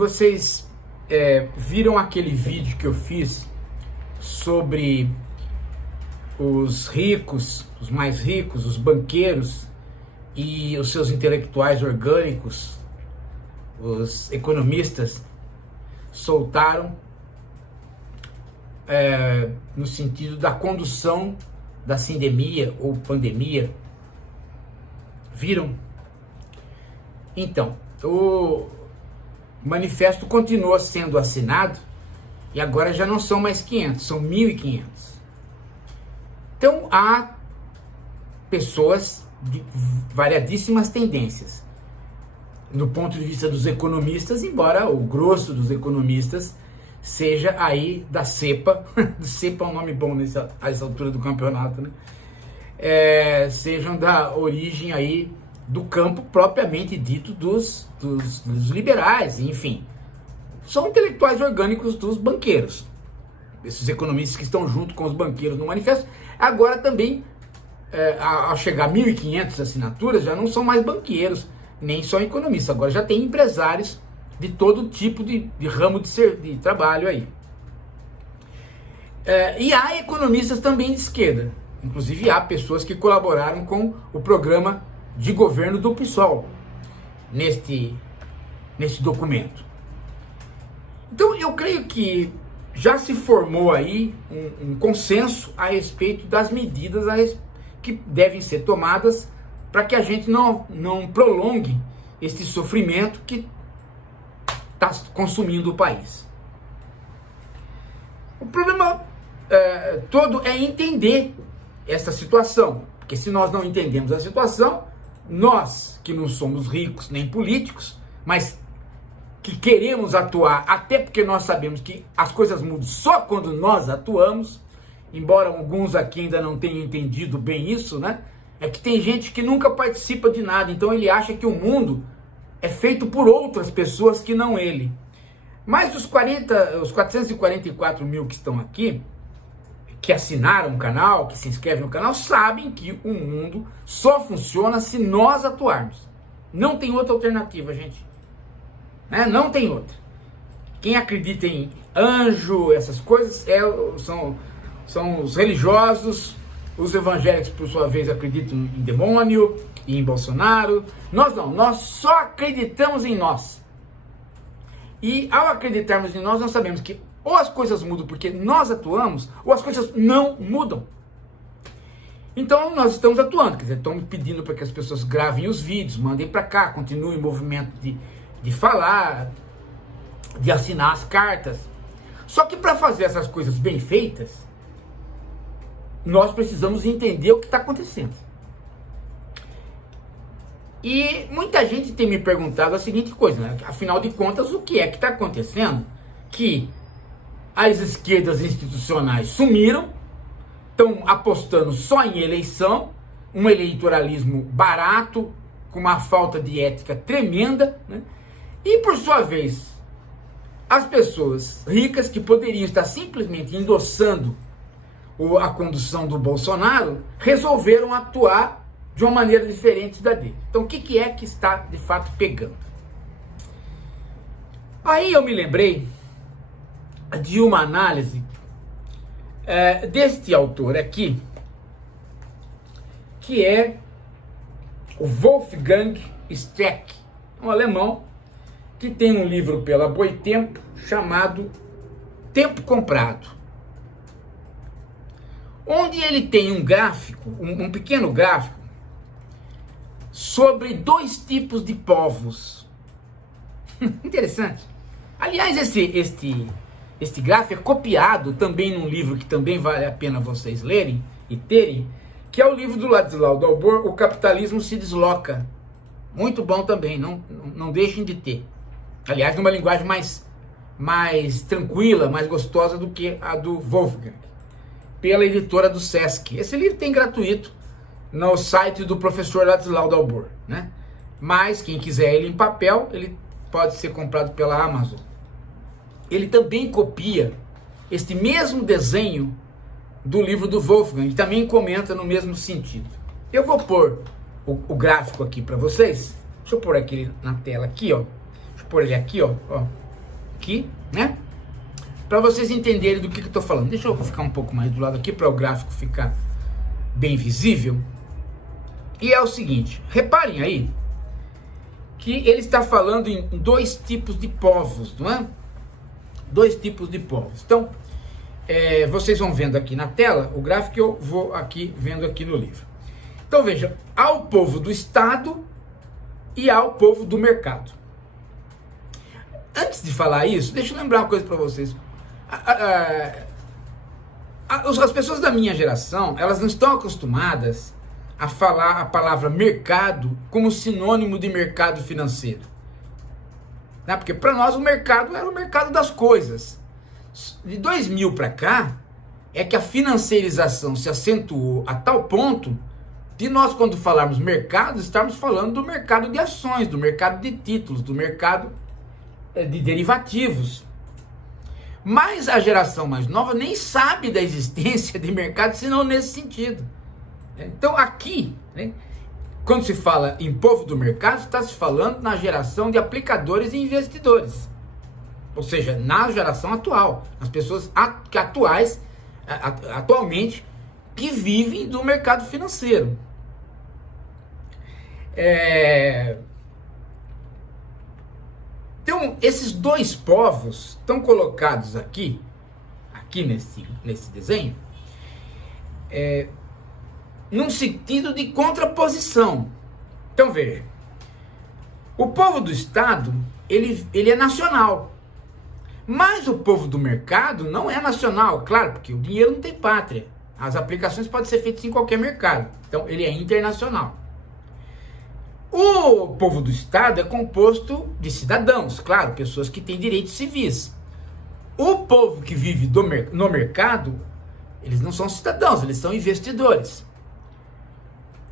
vocês viram aquele vídeo que eu fiz sobre os ricos, os mais ricos, os banqueiros e os seus intelectuais orgânicos, os economistas, soltaram no sentido da condução da sindemia ou pandemia? Viram? Então, o manifesto continua sendo assinado e agora já não são mais 500, são 1.500. Então, há pessoas de variadíssimas tendências. Do ponto de vista dos economistas, embora o grosso dos economistas seja aí da cepa, cepa é um nome bom nessa altura do campeonato, né? Sejam da origem aí do campo propriamente dito dos liberais, enfim. São intelectuais orgânicos dos banqueiros. Esses economistas que estão junto com os banqueiros no manifesto. Agora também, ao chegar a 1.500 assinaturas, já não são mais banqueiros, nem só economistas. Agora já tem empresários de todo tipo de ramo de trabalho aí. E há economistas também de esquerda. Inclusive há pessoas que colaboraram com o programa de governo do PSOL neste documento. Então eu creio que já se formou aí um consenso a respeito das medidas que devem ser tomadas para que a gente não prolongue este sofrimento que está consumindo o país. O problema todo é entender essa situação, porque se nós não entendemos a situação, nós que não somos ricos nem políticos, mas que queremos atuar, até porque nós sabemos que as coisas mudam só quando nós atuamos, embora alguns aqui ainda não tenham entendido bem isso, né? É que tem gente que nunca participa de nada, então ele acha que o mundo é feito por outras pessoas que não ele. Mas os 444 mil que estão aqui, que assinaram o canal, que se inscrevem no canal, sabem que o mundo só funciona se nós atuarmos. Não tem outra alternativa, gente. Não tem outra. Quem acredita em anjo, essas coisas, são os religiosos. Os evangélicos, por sua vez, acreditam em demônio e em Bolsonaro. Nós não, nós só acreditamos em nós. E ao acreditarmos em nós sabemos que ou as coisas mudam porque nós atuamos, ou as coisas não mudam. Então nós estamos atuando, quer dizer, estamos pedindo para que as pessoas gravem os vídeos, mandem para cá, continuem o movimento de falar, de assinar as cartas. Só que para fazer essas coisas bem feitas, nós precisamos entender o que está acontecendo. E muita gente tem me perguntado a seguinte coisa, né? Afinal de contas, o que é que está acontecendo? Que as esquerdas institucionais sumiram, estão apostando só em eleição, um eleitoralismo barato, com uma falta de ética tremenda, né? E por sua vez, as pessoas ricas que poderiam estar simplesmente endossando a condução do Bolsonaro, resolveram atuar de uma maneira diferente da dele. Então o que é que está de fato pegando? Aí eu me lembrei de uma análise deste autor aqui, que é o Wolfgang Streeck, um alemão que tem um livro pela Boitempo chamado Tempo Comprado, onde ele tem um gráfico, um pequeno gráfico, sobre dois tipos de povos. Interessante. Aliás, este gráfico é copiado também num livro que também vale a pena vocês lerem e terem, que é o livro do Ladislau Dalbor, O Capitalismo se Desloca. Muito bom também, não deixem de ter. Aliás, numa linguagem mais tranquila, mais gostosa do que a do Wolfgang, pela editora do Sesc. Esse livro tem gratuito no site do professor Ladislau Dalbor, né? Mas quem quiser ele em papel, ele pode ser comprado pela Amazon. Ele também copia este mesmo desenho do livro do Wolfgang e também comenta no mesmo sentido. Eu vou pôr o gráfico aqui para vocês. Deixa eu pôr aqui na tela aqui, ó. Deixa eu pôr ele aqui, ó. aqui, né? Para vocês entenderem do que eu estou falando. Deixa eu ficar um pouco mais do lado aqui para o gráfico ficar bem visível. E é o seguinte, reparem aí que ele está falando em dois tipos de povos, não é? Dois tipos de povos. Então, vocês vão vendo aqui na tela o gráfico que eu vou aqui vendo aqui no livro. Então veja, há o povo do Estado e há o povo do mercado. Antes de falar isso, deixa eu lembrar uma coisa para vocês. As pessoas da minha geração, elas não estão acostumadas a falar a palavra mercado como sinônimo de mercado financeiro. Né? Porque para nós o mercado era o mercado das coisas. De 2000 para cá, é que a financiarização se acentuou a tal ponto de nós, quando falarmos mercado, estarmos falando do mercado de ações, do mercado de títulos, do mercado de derivativos. Mas a geração mais nova nem sabe da existência de mercado, senão nesse sentido. Então aqui, né, quando se fala em povo do mercado, está se falando na geração de aplicadores e investidores. Ou seja, na geração atual, as pessoas atualmente que vivem do mercado financeiro. Então, esses dois povos estão colocados aqui nesse desenho, num sentido de contraposição. Então veja, o povo do Estado, ele é nacional, mas o povo do mercado não é nacional, claro, porque o dinheiro não tem pátria, as aplicações podem ser feitas em qualquer mercado, então ele é internacional. O povo do Estado é composto de cidadãos, claro, pessoas que têm direitos civis. O povo que vive no mercado, eles não são cidadãos, eles são investidores.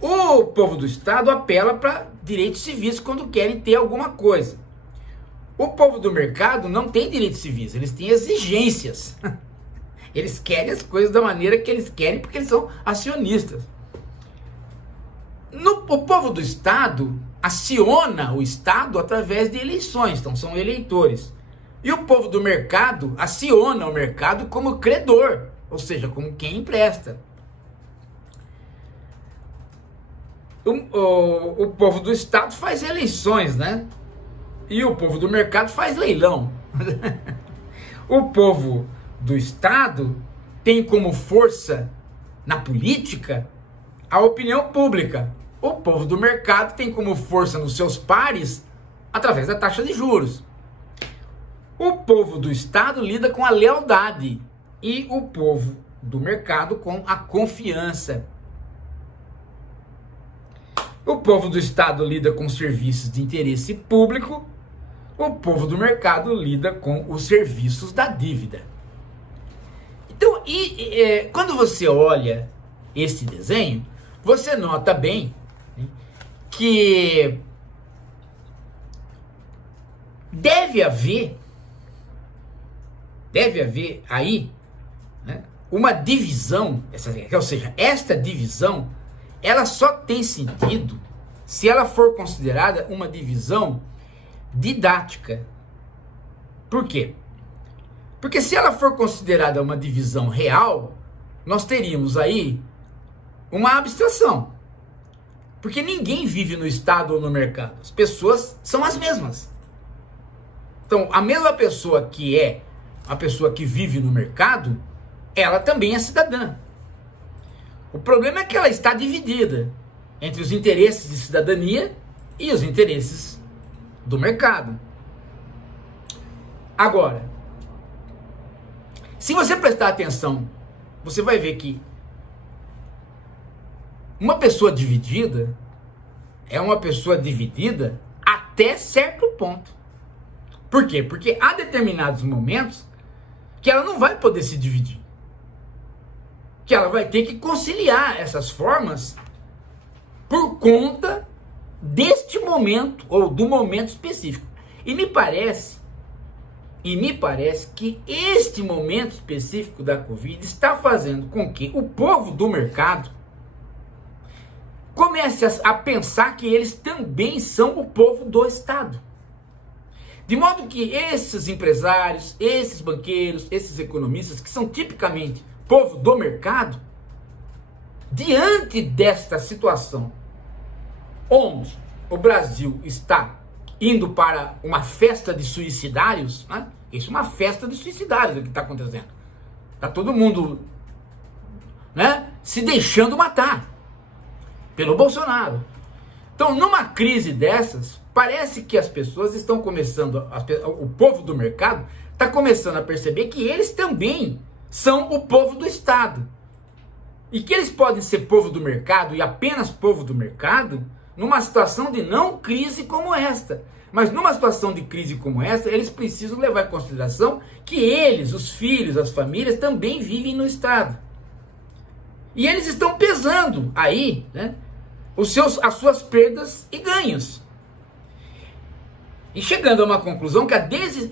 O povo do Estado apela para direitos civis quando querem ter alguma coisa. O povo do mercado não tem direitos civis, eles têm exigências. Eles querem as coisas da maneira que eles querem porque eles são acionistas. O povo do Estado aciona o Estado através de eleições, então são eleitores. E o povo do mercado aciona o mercado como credor, ou seja, como quem empresta. O povo do Estado faz eleições, né? E o povo do mercado faz leilão. O povo do Estado tem como força na política a opinião pública. O povo do mercado tem como força nos seus pares através da taxa de juros. O povo do Estado lida com a lealdade e o povo do mercado com a confiança. O povo do Estado lida com serviços de interesse público, o povo do mercado lida com os serviços da dívida. Então, quando você olha esse desenho, você nota bem, né, que deve haver aí, né, uma divisão, ou seja, esta divisão, ela só tem sentido se ela for considerada uma divisão didática. Por quê? Porque se ela for considerada uma divisão real, nós teríamos aí uma abstração. Porque ninguém vive no Estado ou no mercado. As pessoas são as mesmas. Então, a mesma pessoa que é a pessoa que vive no mercado, ela também é cidadã. O problema é que ela está dividida entre os interesses de cidadania e os interesses do mercado. Agora, se você prestar atenção, você vai ver que uma pessoa dividida é uma pessoa dividida até certo ponto. Por quê? Porque há determinados momentos que ela não vai poder se dividir. Que ela vai ter que conciliar essas formas por conta deste momento ou do momento específico. E me parece que este momento específico da Covid está fazendo com que o povo do mercado comece a pensar que eles também são o povo do Estado. De modo que esses empresários, esses banqueiros, esses economistas, que são tipicamente povo do mercado, diante desta situação, onde o Brasil está indo para uma festa de suicidários, né? Isso é uma festa de suicidários o que está acontecendo. Está todo mundo, né, se deixando matar pelo Bolsonaro. Então, numa crise dessas, parece que as pessoas estão começando, o povo do mercado está começando a perceber que eles também são o povo do Estado. E que eles podem ser povo do mercado e apenas povo do mercado numa situação de não crise como esta. Mas numa situação de crise como esta, eles precisam levar em consideração que eles, os filhos, as famílias, também vivem no Estado. E eles estão pesando aí, né, as suas perdas e ganhos. E chegando a uma conclusão que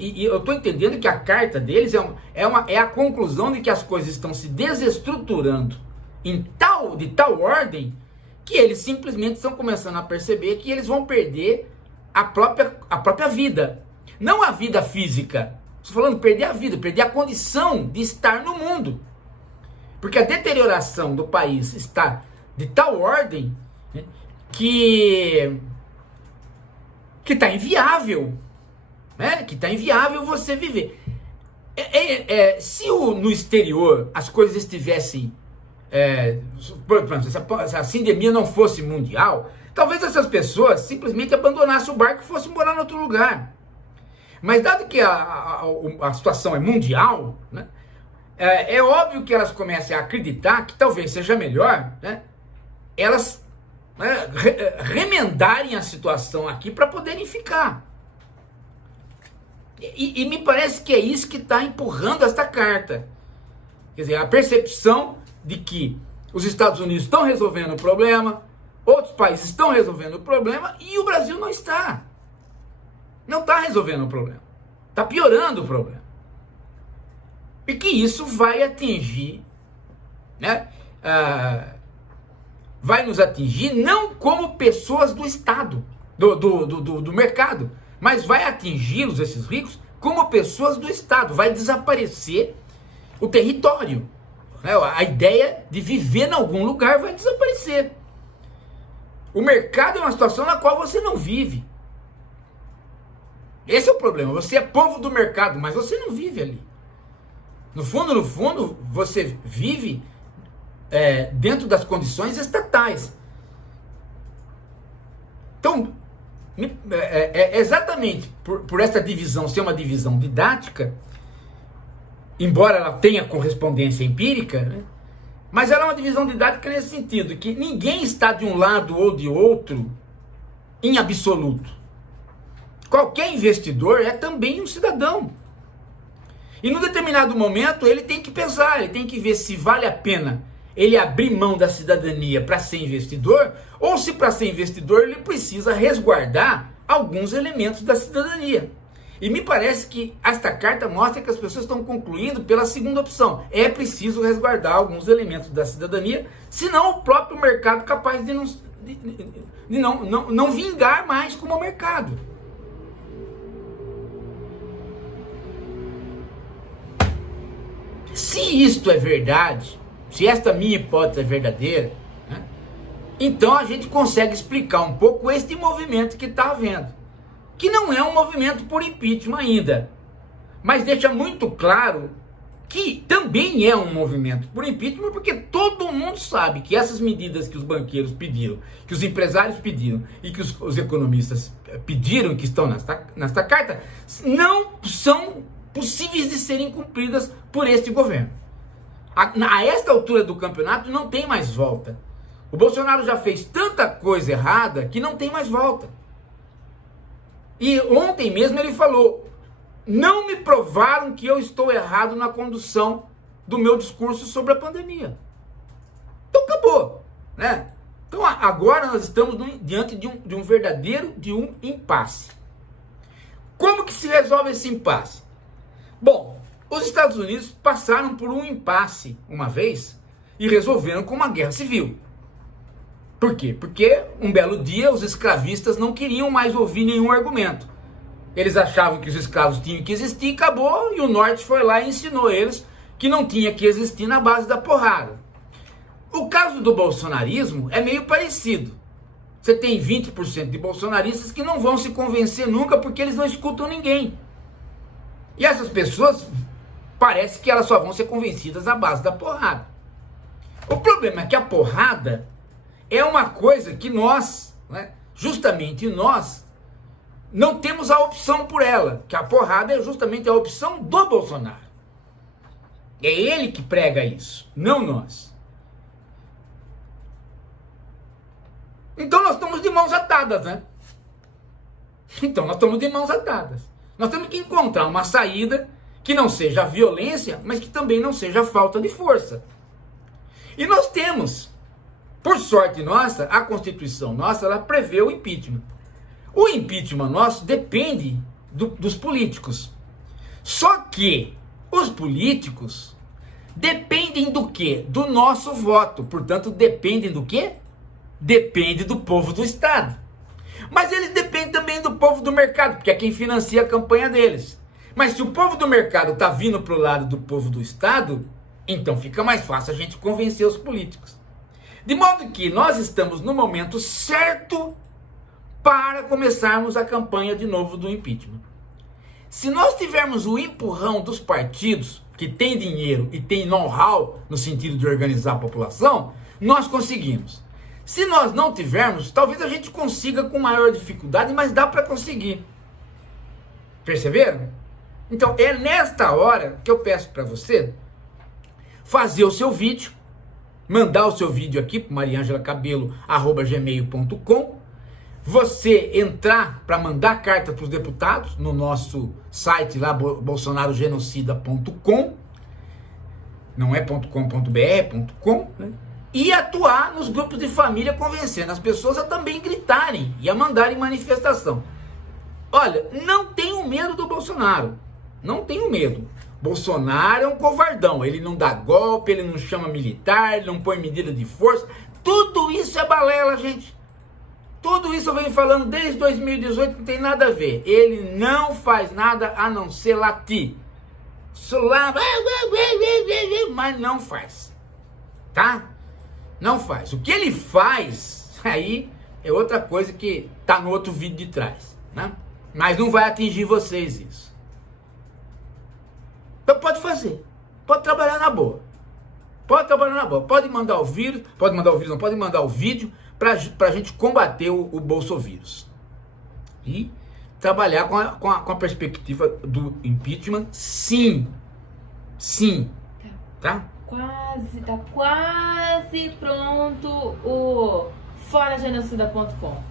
e eu estou entendendo que a carta deles é a conclusão de que as coisas estão se desestruturando de tal ordem que eles simplesmente estão começando a perceber que eles vão perder a própria vida. Não a vida física. Estou falando perder a vida, perder a condição de estar no mundo. Porque a deterioração do país está de tal ordem, né, que está inviável. Né? Que está inviável você viver. Se no exterior as coisas estivessem... por exemplo, se a sindemia não fosse mundial, talvez essas pessoas simplesmente abandonassem o barco e fossem morar em outro lugar. Mas dado que a situação é mundial, né, é óbvio que elas comecem a acreditar que talvez seja melhor, né, elas, né, remendarem a situação aqui para poderem ficar. E me parece que é isso que está empurrando esta carta. Quer dizer, a percepção de que os Estados Unidos estão resolvendo o problema, outros países estão resolvendo o problema e o Brasil não está. Não está resolvendo o problema. Está piorando o problema. E que isso vai atingir, né, vai nos atingir não como pessoas do Estado, do mercado, mas vai atingi-los, esses ricos, como pessoas do Estado. Vai desaparecer o território. A ideia de viver em algum lugar vai desaparecer. O mercado é uma situação na qual você não vive. Esse é o problema. Você é povo do mercado, mas você não vive ali. No fundo, você vive dentro das condições estatais. Então, exatamente por essa divisão ser uma divisão didática, embora ela tenha correspondência empírica, né, mas ela é uma divisão didática nesse sentido, que ninguém está de um lado ou de outro em absoluto. Qualquer investidor é também um cidadão. E num determinado momento ele tem que pensar, ele tem que ver se vale a pena ele abrir mão da cidadania para ser investidor, ou se para ser investidor ele precisa resguardar alguns elementos da cidadania. E me parece que esta carta mostra que as pessoas estão concluindo pela segunda opção. É preciso resguardar alguns elementos da cidadania, senão o próprio mercado é capaz de não vingar mais como mercado. Se isto é verdade, se esta minha hipótese é verdadeira, né, então a gente consegue explicar um pouco este movimento que está havendo. Que não é um movimento por impeachment ainda, mas deixa muito claro que também é um movimento por impeachment, porque todo mundo sabe que essas medidas que os banqueiros pediram, que os empresários pediram e que os economistas pediram, que estão nesta carta, não são possíveis de serem cumpridas por este governo. A esta altura do campeonato não tem mais volta. O Bolsonaro já fez tanta coisa errada que não tem mais volta. E ontem mesmo ele falou: não me provaram que eu estou errado na condução do meu discurso sobre a pandemia. Então acabou, né? Então agora nós estamos diante de um verdadeiro impasse. Como que se resolve esse impasse? Bom, os Estados Unidos passaram por um impasse uma vez e resolveram com uma guerra civil. Por quê? Porque um belo dia os escravistas não queriam mais ouvir nenhum argumento. Eles achavam que os escravos tinham que existir, acabou, e o norte foi lá e ensinou eles que não tinha que existir na base da porrada. O caso do bolsonarismo é meio parecido. Você tem 20% de bolsonaristas que não vão se convencer nunca porque eles não escutam ninguém. E essas pessoas, parece que elas só vão ser convencidas à base da porrada. O problema é que a porrada é uma coisa que nós, né, justamente nós, não temos a opção por ela, que a porrada é justamente a opção do Bolsonaro. É ele que prega isso, não nós. Então nós estamos de mãos atadas, né? Então nós estamos de mãos atadas. Nós temos que encontrar uma saída que não seja a violência, mas que também não seja a falta de força. E nós temos, por sorte nossa, a Constituição nossa, ela prevê o impeachment. O impeachment nosso depende dos políticos. Só que os políticos dependem do quê? Do nosso voto. Portanto, dependem do quê? Depende do povo do Estado. Mas eles dependem também do povo do mercado, porque é quem financia a campanha deles. Mas se o povo do mercado está vindo para o lado do povo do Estado, então fica mais fácil a gente convencer os políticos. De modo que nós estamos no momento certo para começarmos a campanha de novo do impeachment. Se nós tivermos o empurrão dos partidos, que têm dinheiro e têm know-how no sentido de organizar a população, nós conseguimos. Se nós não tivermos, talvez a gente consiga com maior dificuldade, mas dá para conseguir. Perceberam? Então é nesta hora que eu peço para você fazer o seu vídeo, mandar o seu vídeo aqui para mariangelacabelo@gmail.com, você entrar para mandar carta para os deputados no nosso site lá, bolsonarogenocida.com, não é .com.br, é .com, né? E atuar nos grupos de família, convencendo as pessoas a também gritarem e a mandarem manifestação. Olha, não tenho medo do Bolsonaro, não tenho medo. Bolsonaro é um covardão, ele não dá golpe, ele não chama militar, ele não põe medida de força, tudo isso é balela, gente. Tudo isso eu venho falando desde 2018, não tem nada a ver. Ele não faz nada a não ser latir. Mas não faz. Tá? Não faz. O que ele faz, aí é outra coisa que tá no outro vídeo de trás, né? Mas não vai atingir vocês isso. Então pode fazer. Pode trabalhar na boa. Pode trabalhar na boa. Pode mandar o vírus, pode mandar o vídeo pra gente combater o bolsovírus. E trabalhar com a perspectiva do impeachment, sim. Sim. Tá? Tá quase pronto o foragenocida.com.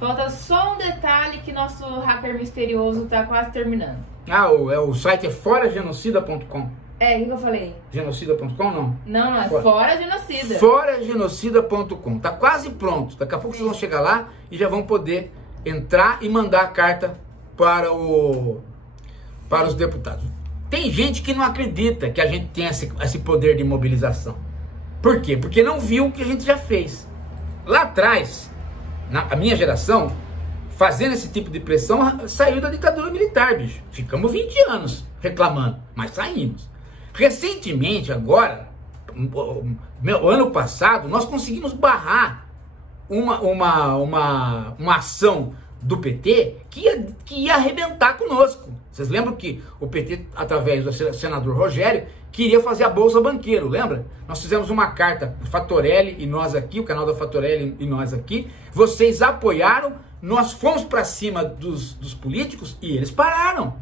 Falta só um detalhe que nosso hacker misterioso tá quase terminando. Ah, o site é foragenocida.com. É, o que eu falei? Genocida.com não? Não, é Fora Genocida. Foragenocida.com. Tá quase pronto. Daqui a pouco vocês vão chegar lá e já vão poder entrar e mandar a carta para os deputados. Tem gente que não acredita que a gente tem esse poder de mobilização. Por quê? Porque não viu o que a gente já fez. Lá atrás, a minha geração, fazendo esse tipo de pressão, saiu da ditadura militar, bicho. Ficamos 20 anos reclamando, mas saímos. Recentemente, agora, ano passado, nós conseguimos barrar uma ação do PT que ia arrebentar conosco. Vocês lembram que o PT, através do senador Rogério, queria fazer a Bolsa Banqueiro, lembra? Nós fizemos uma carta, o Fatorelli e nós aqui, o canal da Fatorelli e nós aqui, vocês apoiaram, nós fomos para cima dos políticos e eles pararam.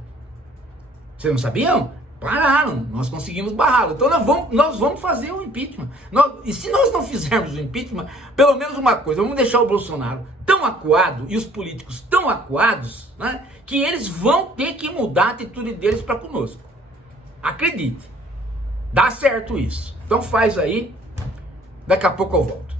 Vocês não sabiam? Pararam, nós conseguimos barrá-lo. Então nós vamos fazer o impeachment. E se nós não fizermos o impeachment, pelo menos uma coisa, vamos deixar o Bolsonaro tão acuado e os políticos tão acuados, né, que eles vão ter que mudar a atitude deles para conosco. Acredite, dá certo isso. Então faz aí, daqui a pouco eu volto.